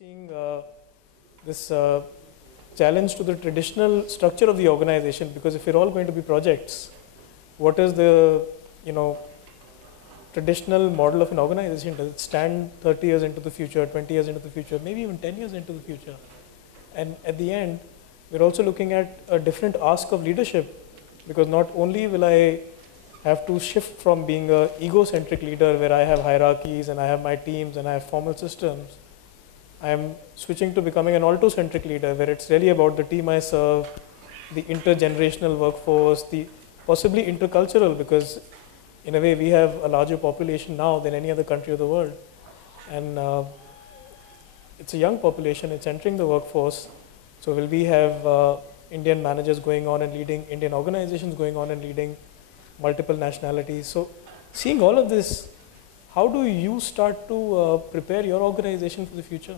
seeing this challenge to the traditional structure of the organization, because if we're all going to be projects, what is the traditional model of an organization? Does it stand 30 years into the future, 20 years into the future, maybe even 10 years into the future? And at the end, we're also looking at a different ask of leadership, because not only will I have to shift from being an egocentric leader where I have hierarchies and I have my teams and I have formal systems, I am switching to becoming an alto-centric leader where it's really about the team I serve, the intergenerational workforce, the possibly intercultural, because in a way we have a larger population now than any other country of the world. And it's a young population, it's entering the workforce. So will we have Indian managers going on and leading, Indian organizations going on and leading multiple nationalities? So seeing all of this, how do you start to prepare your organization for the future?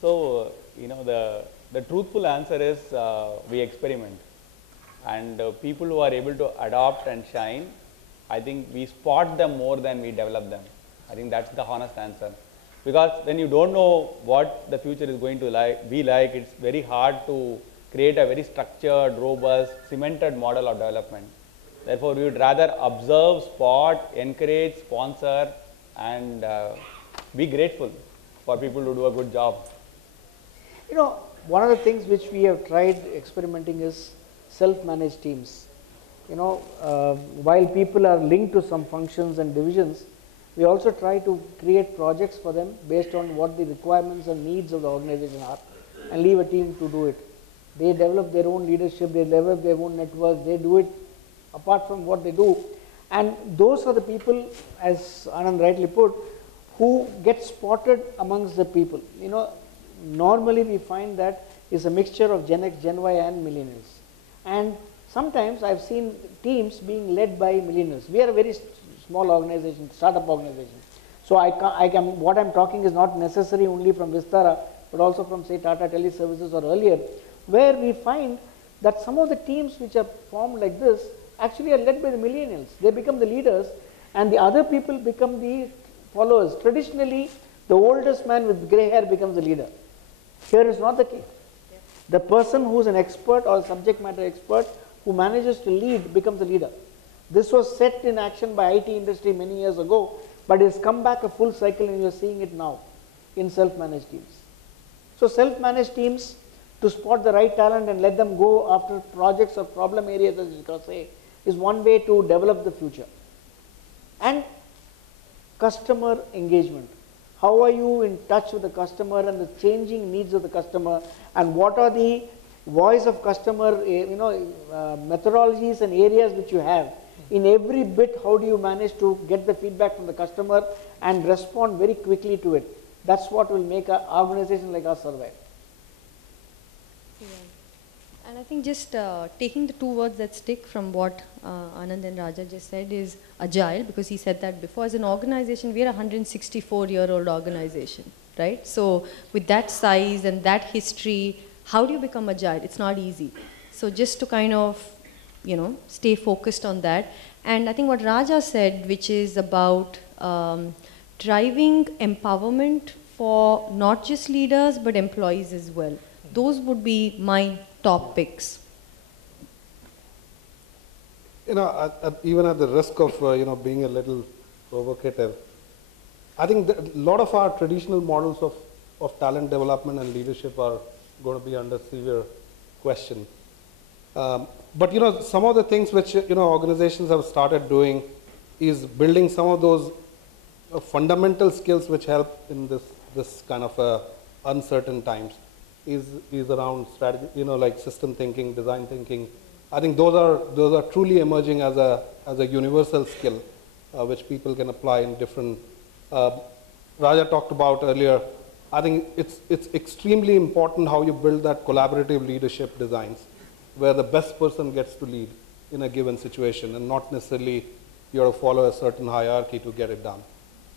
So the truthful answer is we experiment, and people who are able to adopt and shine, I think we spot them more than we develop them. I think that's the honest answer, because when you don't know what the future is going to be like, it's very hard to create a very structured, robust, cemented model of development. Therefore, we would rather observe, spot, encourage, sponsor, and be grateful for people to do a good job. One of the things which we have tried experimenting is self-managed teams. While people are linked to some functions and divisions, we also try to create projects for them based on what the requirements and needs of the organization are, and leave a team to do it. They develop their own leadership, they develop their own network, they do it apart from what they do. And those are the people, as Anand rightly put, who get spotted amongst the people. Normally we find that it's a mixture of Gen X, Gen Y and millennials. And sometimes I've seen teams being led by millennials. We are a very small organization, startup organization. So what I'm talking is not necessary only from Vistara, but also from, say, Tata Teleservices or earlier, where we find that some of the teams which are formed like this actually are led by the millennials. They become the leaders and the other people become the followers. Traditionally, the oldest man with grey hair becomes the leader. Here is not the case. The person who is an expert or a subject matter expert who manages to lead becomes the leader. This was set in action by IT industry many years ago, but it's come back a full cycle and you're seeing it now in self-managed teams. So self-managed teams, to spot the right talent and let them go after projects or problem areas, as you can say, is one way to develop the future. And customer engagement. How are you in touch with the customer and the changing needs of the customer, and what are the voice of customer methodologies and areas which you have? In every bit, how do you manage to get the feedback from the customer and respond very quickly to it? That's what will make an organization like us survive. Yeah. And I think just taking the two words that stick from what Anand and Raja just said is agile, because he said that before. As an organization, we are a 164-year-old organization, right? So with that size and that history, how do you become agile? It's not easy. So just to kind of, stay focused on that. And I think what Raja said, which is about driving empowerment for not just leaders, but employees as well. Those would be my top picks. Even at the risk of being a little provocative, I think that a lot of our traditional models of talent development and leadership are going to be under severe question. But some of the things which organizations have started doing is building some of those fundamental skills which help in this kind of uncertain times. Is around strategy, like system thinking, design thinking. I think those are truly emerging as a universal skill which people can apply in different. Raja talked about earlier. I think it's extremely important how you build that collaborative leadership designs, where the best person gets to lead in a given situation, and not necessarily you have to follow a certain hierarchy to get it done.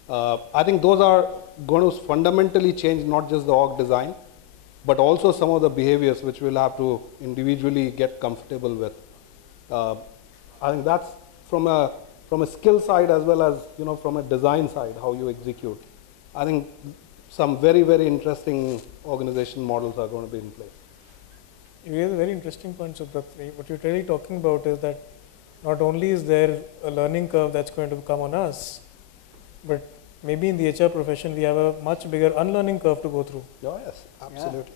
I think those are going to fundamentally change not just the org design, but also some of the behaviors which we'll have to individually get comfortable with. I think that's from a skill side as well as from a design side, how you execute. I think some very, very interesting organization models are going to be in place. You raise a very interesting point, Subrat. What you're really talking about is that not only is there a learning curve that's going to come on us, but maybe in the HR profession we have a much bigger unlearning curve to go through. Oh, yes, absolutely.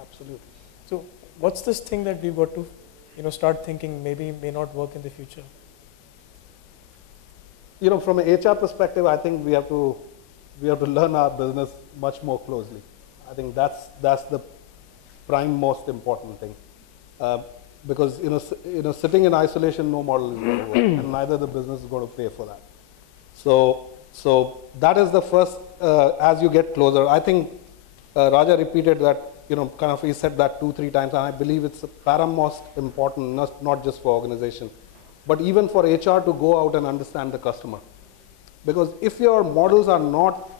Absolutely. So what's this thing that we've got to start thinking maybe may not work in the future? From an HR perspective, I think we have to learn our business much more closely. I think that's the prime most important thing. Because sitting in isolation, no model is going to work, and neither the business is going to pay for that. So that is the first. As you get closer, I think Raja repeated that. He said that 2-3 times, and I believe it's paramount important, not just for organization, but even for HR to go out and understand the customer. Because if your models are not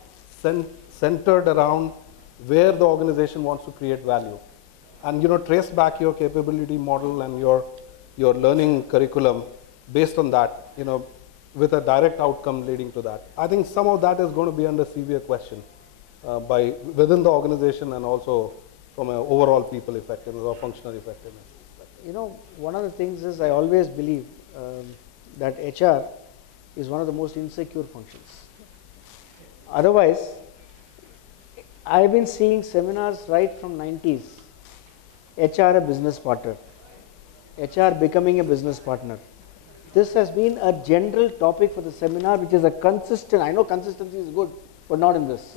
centered around where the organization wants to create value, and trace back your capability model and your learning curriculum based on that, with a direct outcome leading to that, I think some of that is going to be under severe question within the organization and also from an overall people effectiveness or functional effectiveness. One of the things is I always believe that HR is one of the most insecure functions. Otherwise, I've been seeing seminars right from 90s, HR a business partner, HR becoming a business partner. This has been a general topic for the seminar, which is a consistent, I know consistency is good, but not in this.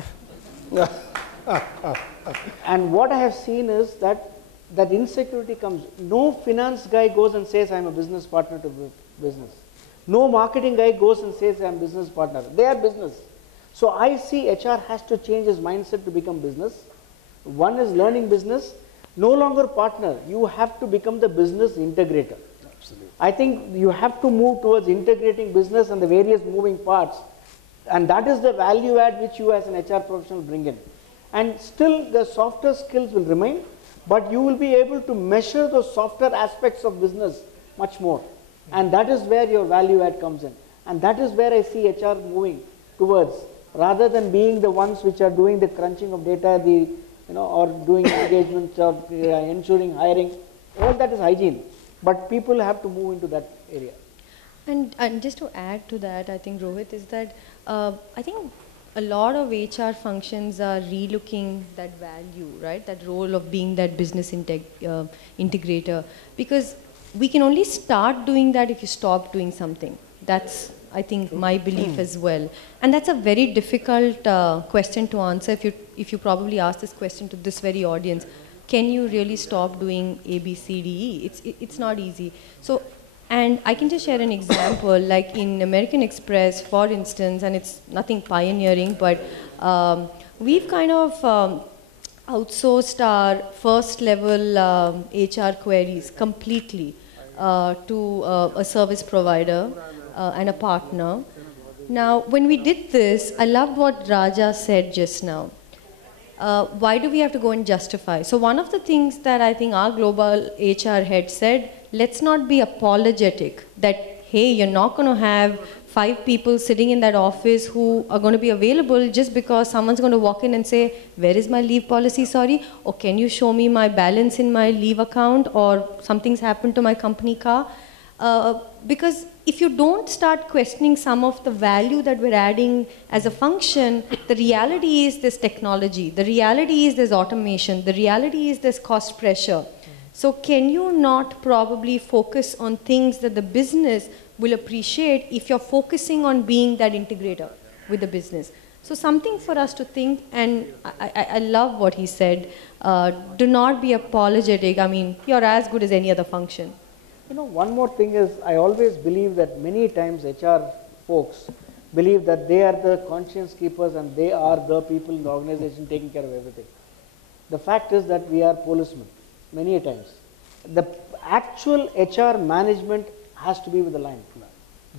And what I have seen is that insecurity comes. No finance guy goes and says, I'm a business partner to business. No marketing guy goes and says, I'm a business partner. They are business. So I see HR has to change his mindset to become business. One is learning business. No longer partner. You have to become the business integrator. Absolutely. I think you have to move towards integrating business and the various moving parts. And that is the value add which you as an HR professional bring in. And still the softer skills will remain, but you will be able to measure those softer aspects of business much more. And that is where your value add comes in. And that is where I see HR moving towards, rather than being the ones which are doing the crunching of data, or doing engagements or ensuring hiring. All that is hygiene. But people have to move into that area. And just to add to that, I think, Rohit, is that I think a lot of HR functions are relooking that value, right? That role of being that business integrator. Because we can only start doing that if you stop doing something. That's, I think, my belief as well. And that's a very difficult question to answer if you probably ask this question to this very audience. Can you really stop doing A, B, C, D, E? It's not easy. So, and I can just share an example, like in American Express, for instance, and it's nothing pioneering, but we've kind of outsourced our first level HR queries completely to a service provider and a partner. Now, when we did this, I loved what Raja said just now. Why do we have to go and justify? So one of the things that I think our global HR head said, let's not be apologetic that, hey, you're not going to have 5 people sitting in that office who are going to be available just because someone's going to walk in and say, where is my leave policy, sorry? Or can you show me my balance in my leave account? Or something's happened to my company car? Because if you don't start questioning some of the value that we're adding as a function, the reality is there's technology. The reality is there's automation. The reality is there's cost pressure. So can you not probably focus on things that the business will appreciate if you're focusing on being that integrator with the business? So something for us to think, and I love what he said, do not be apologetic. I mean, you're as good as any other function. One more thing is, I always believe that many times HR folks believe that they are the conscience keepers and they are the people in the organization taking care of everything. The fact is that we are policemen, many times. The actual HR management has to be with the line.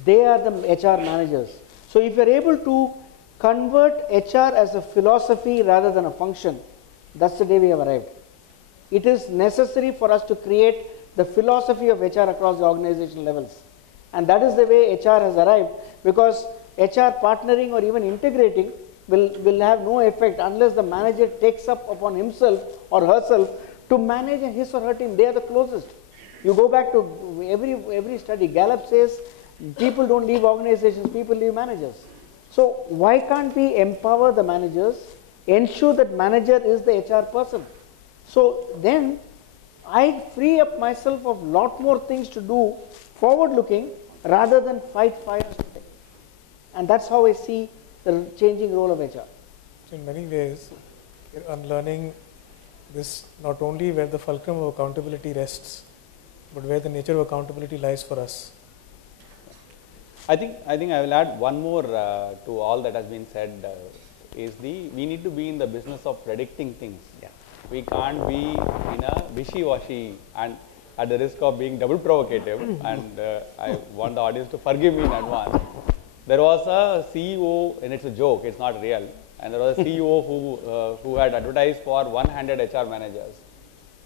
They are the HR managers. So if you're able to convert HR as a philosophy rather than a function, that's the day we have arrived. It is necessary for us to create the philosophy of HR across the organization levels. And that is the way HR has arrived, because HR partnering or even integrating will have no effect unless the manager takes up upon himself or herself to manage his or her team. They are the closest. You go back to every study, Gallup says people don't leave organizations, people leave managers. So why can't we empower the managers, ensure that manager is the HR person? So then I free up myself of lot more things to do forward looking rather than fight fires today. And that's how I see the changing role of HR. So in many ways, you're unlearning this not only where the fulcrum of accountability rests, but where the nature of accountability lies for us. I think I will add one more to all that has been said is we need to be in the business of predicting things. Yeah. We can't be in a wishy-washy, and at the risk of being double provocative, and I want the audience to forgive me in advance. There was a CEO, and it's a joke, it's not real, and there was a CEO who had advertised for 100 HR managers.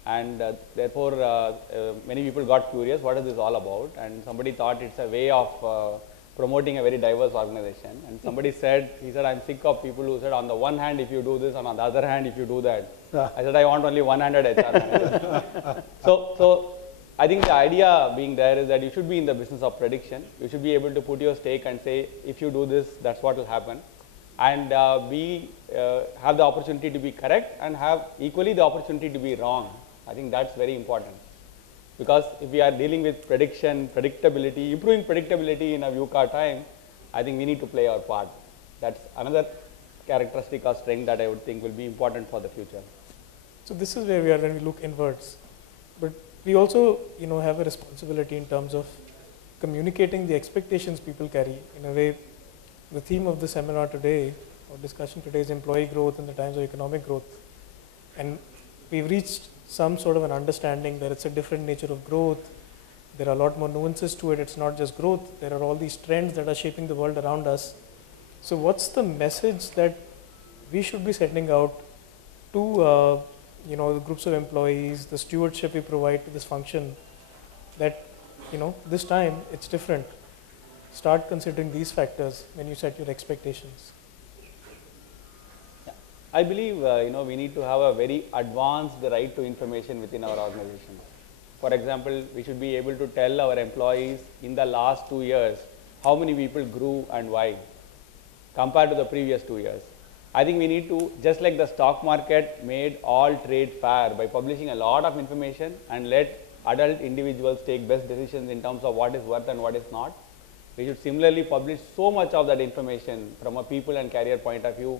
And therefore, many people got curious, what is this all about? And somebody thought it's a way of promoting a very diverse organization. And somebody said, he said, I'm sick of people who said, on the one hand, if you do this, and on the other hand, if you do that. I said, I want only 100 HR managers. So I think the idea being there is that you should be in the business of prediction. You should be able to put your stake and say, if you do this, that's what will happen. And we have the opportunity to be correct and have equally the opportunity to be wrong. I think that's very important. Because if we are dealing with prediction, predictability, improving predictability in a VUCA time, I think we need to play our part. That's another characteristic or strength that I would think will be important for the future. So this is where we are when we look inwards. But we also, have a responsibility in terms of communicating the expectations people carry. In a way, the theme of the seminar today, or discussion today, is employee growth in the times of economic growth. And we've reached some sort of an understanding that it's a different nature of growth. There are a lot more nuances to it. It's not just growth. There are all these trends that are shaping the world around us. So what's the message that we should be sending out to the groups of employees, the stewardship we provide to this function, that this time it's different. Start considering these factors when you set your expectations. I believe we need to have a very advanced right to information within our organization. For example, we should be able to tell our employees in the last 2 years how many people grew and why compared to the previous 2 years. I think we need to, just like the stock market made all trade fair by publishing a lot of information and let adult individuals take best decisions in terms of what is worth and what is not. We should similarly publish so much of that information from a people and career point of view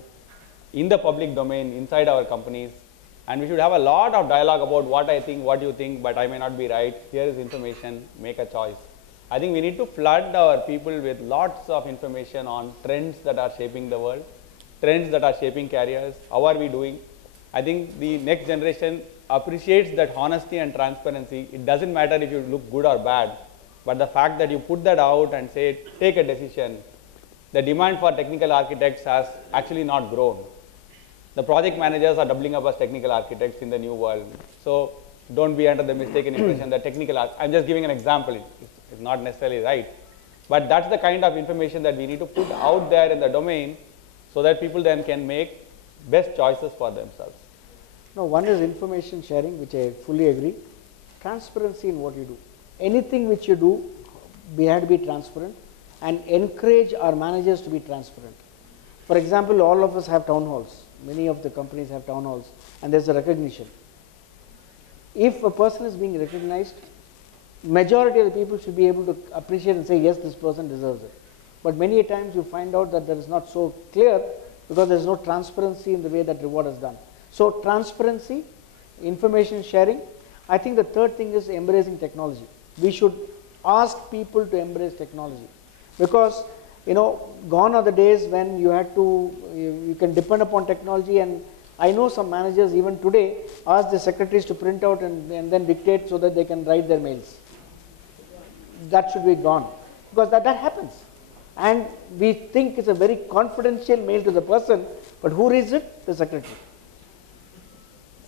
in the public domain, inside our companies, and we should have a lot of dialogue about what I think, what you think, but I may not be right. Here is information, make a choice. I think we need to flood our people with lots of information on trends that are shaping the world, trends that are shaping careers, how are we doing. I think the next generation appreciates that honesty and transparency. It doesn't matter if you look good or bad, but the fact that you put that out and say, take a decision. The demand for technical architects has actually not grown. The project managers are doubling up as technical architects in the new world. So don't be under the mistaken impression that I'm just giving an example, it's not necessarily right. But that's the kind of information that we need to put out there in the domain so that people then can make best choices for themselves. No, one is information sharing, which I fully agree. Transparency in what you do. Anything which you do, we have to be transparent and encourage our managers to be transparent. For example, all of us have town halls. Many of the companies have town halls, and there's a recognition. If a person is being recognized, majority of the people should be able to appreciate and say, yes, this person deserves it. But many a times you find out that that is not so clear because there is no transparency in the way that reward is done. So transparency, information sharing. I think the third thing is embracing technology. We should ask people to embrace technology because gone are the days when you had to, you can depend upon technology, and I know some managers even today ask the secretaries to print out and then dictate so that they can write their mails. That should be gone because that happens. And we think it's a very confidential mail to the person, but who reads it? The secretary.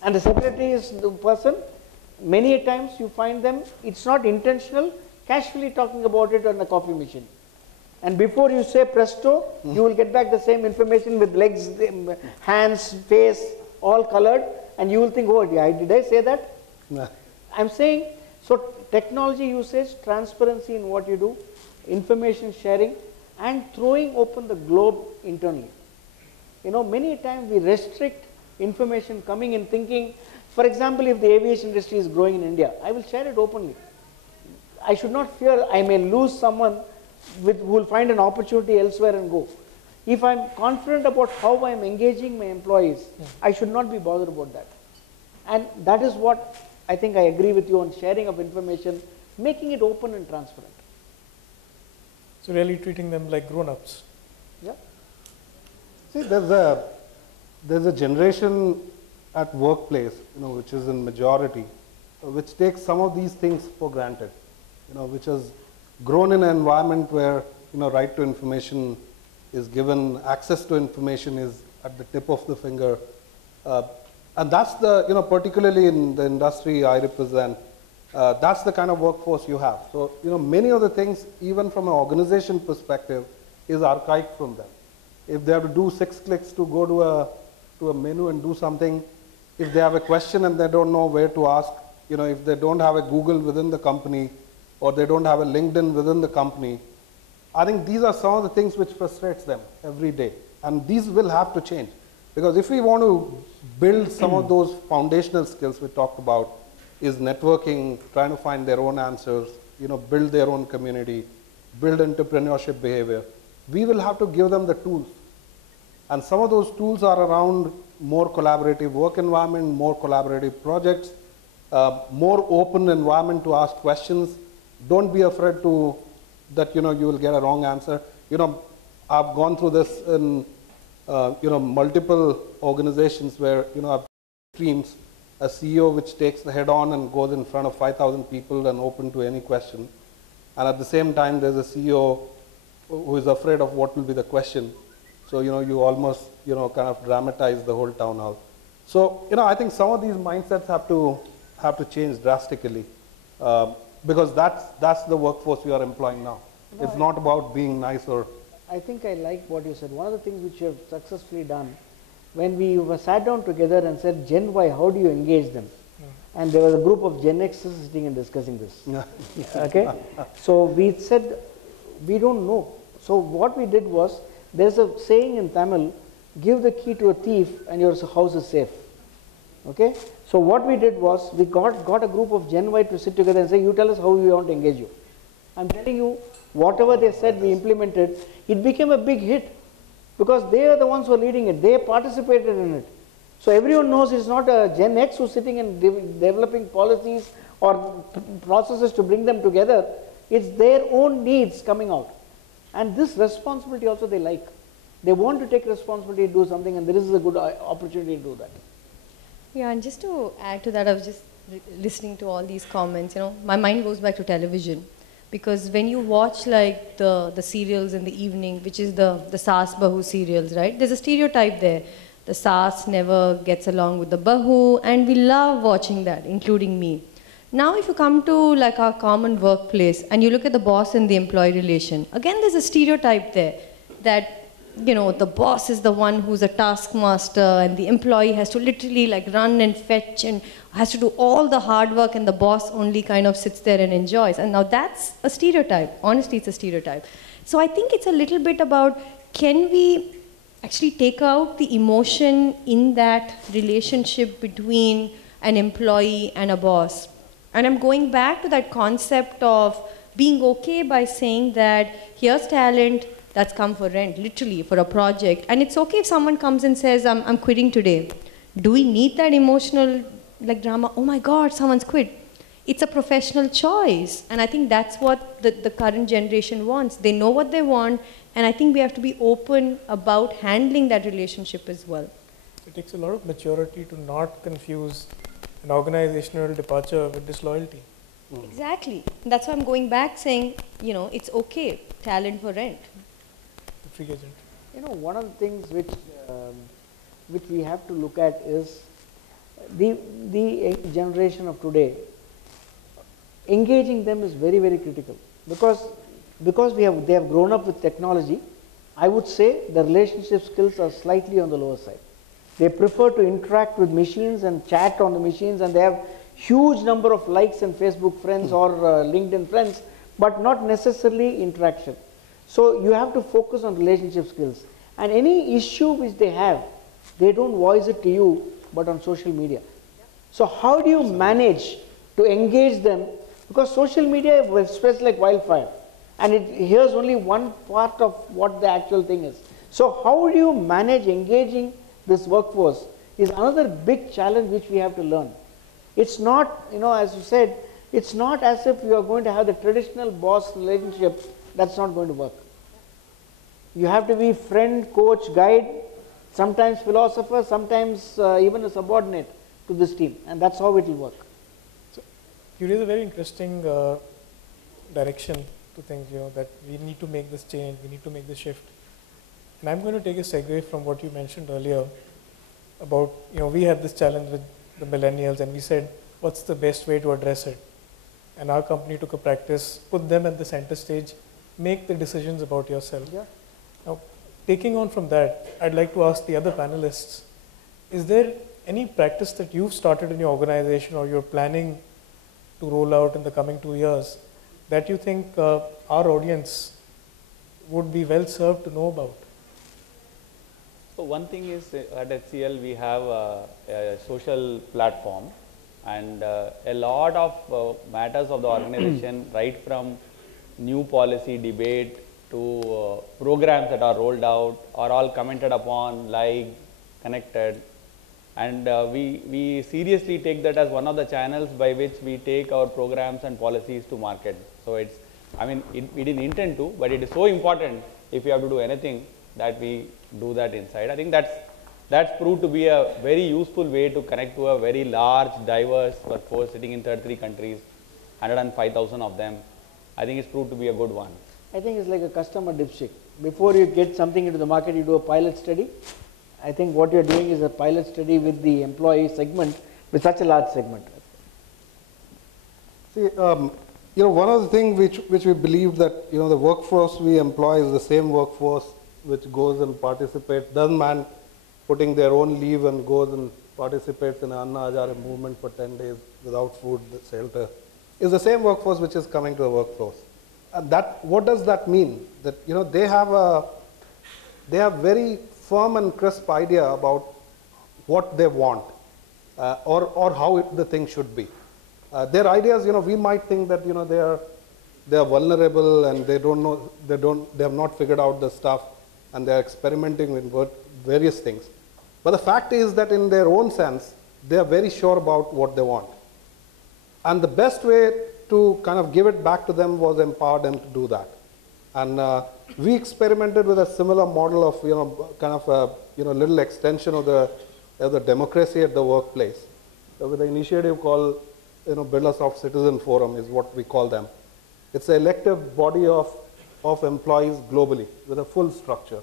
And the secretary is the person, many a times you find them, it's not intentional, casually talking about it on the coffee machine. And before you say presto, you will get back the same information with legs, hands, face, all colored, and you will think, oh, yeah, did I say that? Yeah. I'm saying, so technology usage, transparency in what you do, information sharing, and throwing open the globe internally. You know, many times we restrict information coming in thinking, for example, if the aviation industry is growing in India, I will share it openly. I should not fear I may lose someone who will find an opportunity elsewhere and go. If I'm confident about how I'm engaging my employees, I should not be bothered about that. And that is what I think I agree with you on sharing of information, making it open and transparent. So really treating them like grown-ups. Yeah. See, there's a generation at workplace, which is in majority, which takes some of these things for granted, which has grown in an environment where, right to information is given, access to information is at the tip of the finger. And that's the, particularly in the industry I represent, that's the kind of workforce you have. So, many of the things, even from an organization perspective, is archaic from them. If they have to do 6 clicks to go to a menu and do something, if they have a question and they don't know where to ask, if they don't have a Google within the company, or they don't have a LinkedIn within the company, I think these are some of the things which frustrates them every day. And these will have to change. Because if we want to build some of those foundational skills we talked about, is networking, trying to find their own answers, build their own community, build entrepreneurship behavior, we will have to give them the tools. And some of those tools are around more collaborative work environment, more collaborative projects, more open environment to ask questions. Don't be afraid to that you will get a wrong answer. I've gone through this in multiple organizations where I've streams a CEO which takes the head on and goes in front of 5,000 people and open to any question, and at the same time there's a CEO who is afraid of what will be the question. So you almost kind of dramatize the whole town hall. So I think some of these mindsets have to change drastically. Because that's the workforce we are employing now. No, it's not about being nice or... I think I like what you said. One of the things which you have successfully done, when we sat down together and said, Gen Y, how do you engage them? And there was a group of Gen X's sitting and discussing this. Okay? So we said, we don't know. So what we did was, there's a saying in Tamil, give the key to a thief and your house is safe. Okay? So what we did was, we got a group of Gen Y to sit together and say, you tell us how we want to engage you. I'm telling you, whatever they said we implemented, it became a big hit. Because they are the ones who are leading it. They participated in it. So everyone knows it's not a Gen X who's sitting and developing policies or processes to bring them together. It's their own needs coming out. And this responsibility also they like. They want to take responsibility to do something, and this is a good opportunity to do that. Yeah, and just to add to that, I was just listening to all these comments, my mind goes back to television. Because when you watch like the serials in the evening, which is the Saas Bahu serials, right? There's a stereotype there. The Saas never gets along with the Bahu, and we love watching that, including me. Now if you come to like our common workplace and you look at the boss and the employee relation, again there's a stereotype there that the boss is the one who's a taskmaster and the employee has to literally like run and fetch and has to do all the hard work, and the boss only kind of sits there and enjoys. And now that's a stereotype. Honestly, it's a stereotype. So I think it's a little bit about, can we actually take out the emotion in that relationship between an employee and a boss? And I'm going back to that concept of being okay by saying that here's talent that's come for rent, literally, for a project. And it's okay if someone comes and says, I'm quitting today. Do we need that emotional like drama? Oh my God, someone's quit. It's a professional choice. And I think that's what the current generation wants. They know what they want. And I think we have to be open about handling that relationship as well. It takes a lot of maturity to not confuse an organizational departure with disloyalty. Exactly. That's why I'm going back saying, it's okay, talent for rent. The free agent. One of the things which we have to look at is the generation of today. Engaging them is very, very critical, because because they have grown up with technology, I would say the relationship skills are slightly on the lower side. They prefer to interact with machines and chat on the machines, and they have huge number of likes and Facebook friends or LinkedIn friends, but not necessarily interaction. So you have to focus on relationship skills, and any issue which they have, they don't voice it to you, but on social media. So how do you manage to engage them? Because social media will spread like wildfire, and here's only one part of what the actual thing is. So how do you manage engaging this workforce is another big challenge which we have to learn. It's not, as you said, it's not as if you are going to have the traditional boss relationship. That's not going to work. You have to be friend, coach, guide, sometimes philosopher, sometimes even a subordinate to this team, and that's how it will work. So you raise a very interesting direction to things, that we need to make this change, we need to make this shift. And I'm going to take a segue from what you mentioned earlier about, we had this challenge with the millennials, and we said, what's the best way to address it? And our company took a practice, put them at the center stage, make the decisions about yourself. Yeah. Now, taking on from that, I'd like to ask the other panelists, is there any practice that you've started in your organization or you're planning to roll out in the coming 2 years that you think our audience would be well served to know about? So one thing is at HCL we have a social platform, and a lot of matters of the organization right from new policy debate to programs that are rolled out are all commented upon, liked, connected, and we seriously take that as one of the channels by which we take our programs and policies to market. So it's, we didn't intend to, but it is so important if we have to do anything that we do that inside. I think that's proved to be a very useful way to connect to a very large, diverse workforce sitting in 33 countries, 105,000 of them. I think it's proved to be a good one. I think it's like a customer dipstick. Before you get something into the market, you do a pilot study. I think what you're doing is a pilot study with the employee segment, with such a large segment. See, one of the things which we believe that, the workforce we employ is the same workforce which goes and participates, doesn't mind putting their own leave and goes and participates in Anna Hazare movement for 10 days without food, shelter, is the same workforce which is coming to the workforce. And what does that mean? That, they have very firm and crisp idea about what they want or how the thing should be. Their ideas, we might think that, they are vulnerable and they don't know, they have not figured out the stuff, and they are experimenting with various things. But the fact is that in their own sense, they are very sure about what they want. And the best way to kind of give it back to them was empower them to do that. And we experimented with a similar model of, kind of a, little extension of the democracy at the workplace. So with an initiative called, Birlasoft Citizen Forum is what we call them. It's an elective body of employees globally with a full structure,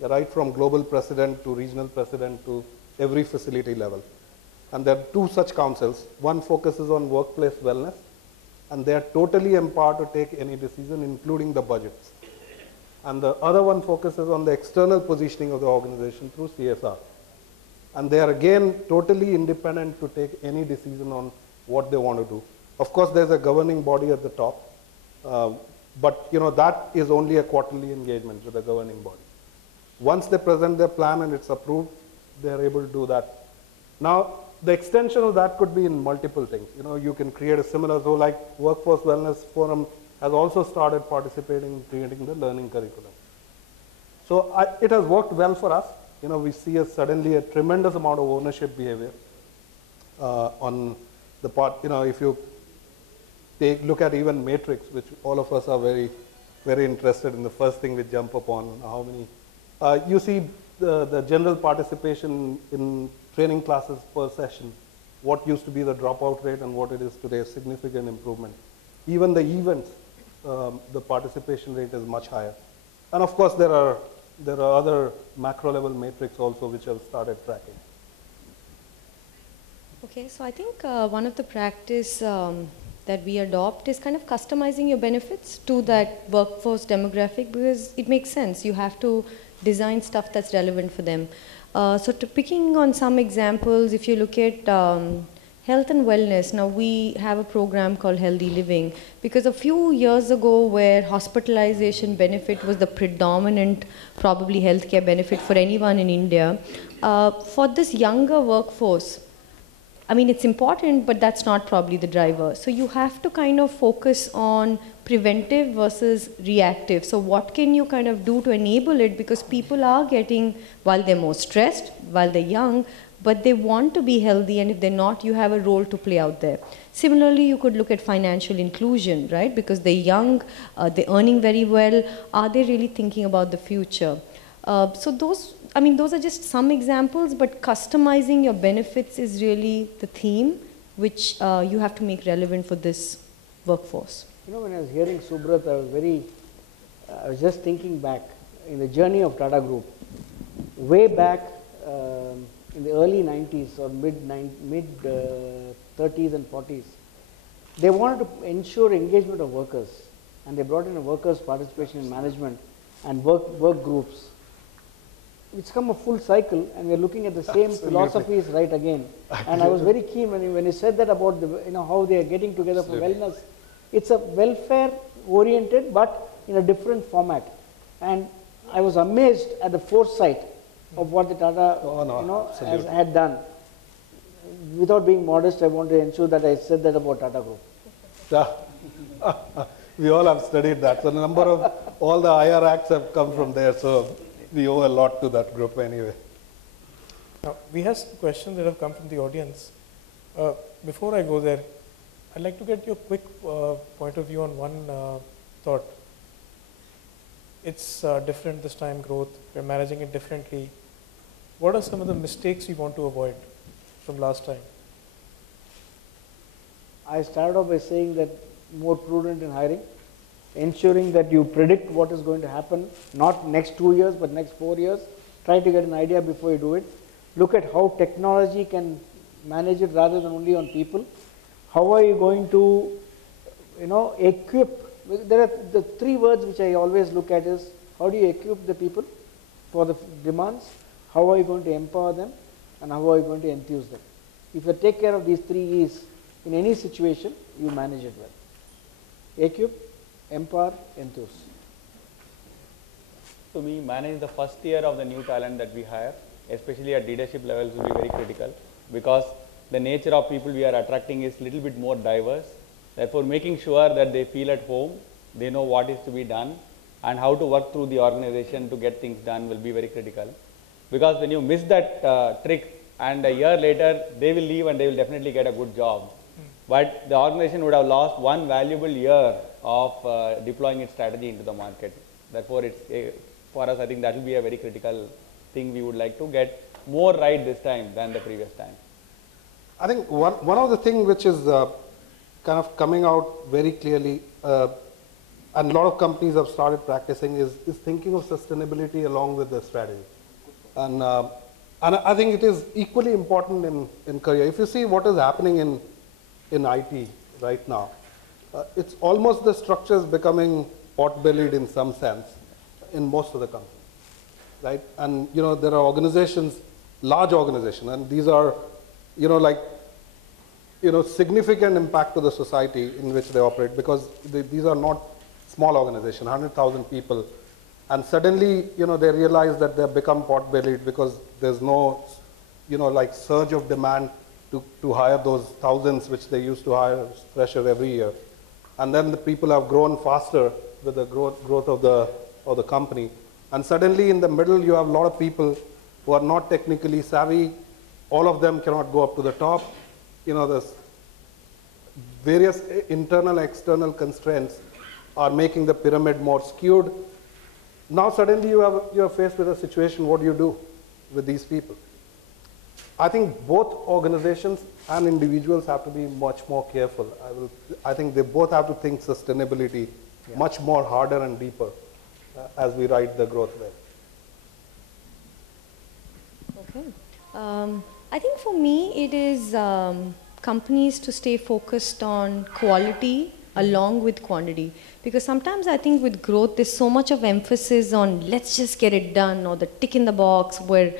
right from global president to regional president to every facility level. And there are two such councils. One focuses on workplace wellness, and they are totally empowered to take any decision, including the budgets. And the other one focuses on the external positioning of the organization through CSR. And they are again totally independent to take any decision on what they want to do. Of course, there's a governing body at the top, but that is only a quarterly engagement with the governing body. Once they present their plan and it's approved, they are able to do that. Now, the extension of that could be in multiple things. You can create a similar, so like Workforce Wellness Forum has also started participating in creating the learning curriculum. So it has worked well for us. We see suddenly a tremendous amount of ownership behavior on the part, if you look at even matrix, which all of us are very, very interested in, the first thing we jump upon, how many, you see the general participation in training classes per session, what used to be the dropout rate and what it is today, significant improvement. Even the events, the participation rate is much higher. And of course, there are other macro level metrics also which have started tracking. Okay, so I think one of the practice that we adopt is kind of customizing your benefits to that workforce demographic, because it makes sense. You have to design stuff that's relevant for them. So to picking on some examples, if you look at health and wellness, now we have a program called Healthy Living, because a few years ago where hospitalization benefit was the predominant probably healthcare benefit for anyone in India, for this younger workforce, I mean, it's important, but that's not probably the driver. So you have to kind of focus on preventive versus reactive. So what can you kind of do to enable it? Because people are getting, while they're more stressed, while they're young, but they want to be healthy, and if they're not, you have a role to play out there. Similarly, you could look at financial inclusion, right? Because they're young, they're earning very well. Are they really thinking about the future? So those are just some examples, but customizing your benefits is really the theme which you have to make relevant for this workforce. You know, when I was hearing Subrat, I was just thinking back in the journey of Tata Group. Way back in the early 90s or mid 30s and 40s, they wanted to ensure engagement of workers, and they brought in a workers' participation in management and work groups. It's come a full cycle, and we're looking at the same philosophies right again. And I was very keen when you said that about how they are getting together for wellness. It's a welfare oriented, but in a different format. And I was amazed at the foresight of what the Tata had done. Without being modest, I want to ensure that I said that about Tata Group. We all have studied that. So a number of all the IR acts have come from there. So we owe a lot to that group anyway. Now, we have some questions that have come from the audience. Before I go there, I'd like to get your quick point of view on one thought. It's different this time, growth. We're managing it differently. What are some of the mistakes we want to avoid from last time? I started off by saying that more prudent in hiring, ensuring that you predict what is going to happen, not next 2 years, but next 4 years. Try to get an idea before you do it. Look at how technology can manage it rather than only on people. How are you going to, equip? There are the 3 words which I always look at is, how do you equip the people for the demands? How are you going to empower them? And how are you going to enthuse them? If you take care of these 3 E's in any situation, you manage it well. Equip, empower, enthuse. To me, manage the first year of the new talent that we hire, especially at leadership levels, will be very critical, because the nature of people we are attracting is little bit more diverse. Therefore, making sure that they feel at home, they know what is to be done and how to work through the organization to get things done will be very critical. Because when you miss that trick, and a year later they will leave and they will definitely get a good job. But the organization would have lost one valuable year of deploying its strategy into the market. Therefore, for us, I think that will be a very critical thing we would like to get more right this time than the previous time. I think one of the things which is kind of coming out very clearly, and a lot of companies have started practicing, is thinking of sustainability along with the strategy. And I think it is equally important in career. If you see what is happening in IT right now, it's almost the structures becoming pot-bellied in some sense in most of the companies, right? And there are organizations, large organizations, and these are, significant impact to the society in which they operate, because these are not small organizations, 100,000 people, and suddenly, they realize that they've become pot-bellied because there's no, surge of demand to hire those thousands which they used to hire fresher every year. And then the people have grown faster with the growth of the company. And suddenly in the middle you have a lot of people who are not technically savvy. All of them cannot go up to the top. There's various internal, external constraints are making the pyramid more skewed. Now suddenly you are faced with a situation, what do you do with these people? I think both organizations and individuals have to be much more careful. I think they both have to think sustainability much more harder and deeper as we ride the growth wave. Okay. I think for me it is companies to stay focused on quality along with quantity? Because sometimes I think with growth, there's so much of emphasis on let's just get it done, or the tick in the box where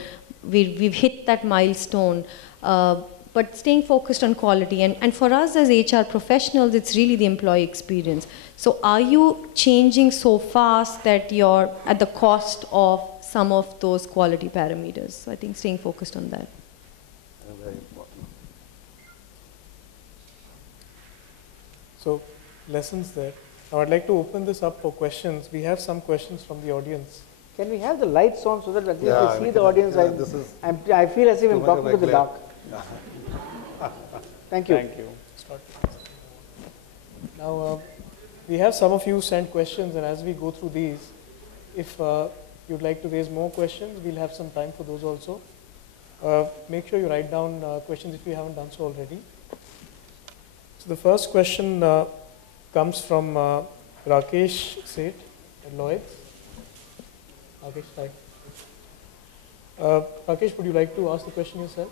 we've hit that milestone. But staying focused on quality. And for us as HR professionals, it's really the employee experience. So are you changing so fast that you're at the cost of some of those quality parameters? So I think staying focused on that. Very important. So lessons there. Now I'd like to open this up for questions. We have some questions from the audience. Can we have the lights on so that at least Yeah, I we see the can- audience? yeah, this is I feel as if too I'm much talking of to a the glare. dark. Thank you. Thank you. Start. Now, we have some of you sent questions, and as we go through these, if you'd like to raise more questions, we'll have some time for those also. Make sure you write down questions if you haven't done so already. So the first question comes from Rakesh Seth at Lloyds. Rakesh, hi. Rakesh, would you like to ask the question yourself?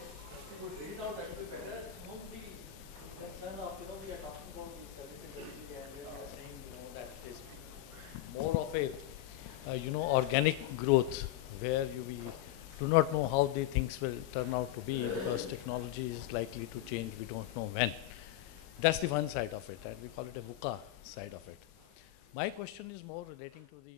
More of a organic growth where we do not know how the things will turn out to be because technology is likely to change, we don't know when. That's the one side of it, and we call it a VUCA side of it. My question is more relating to the,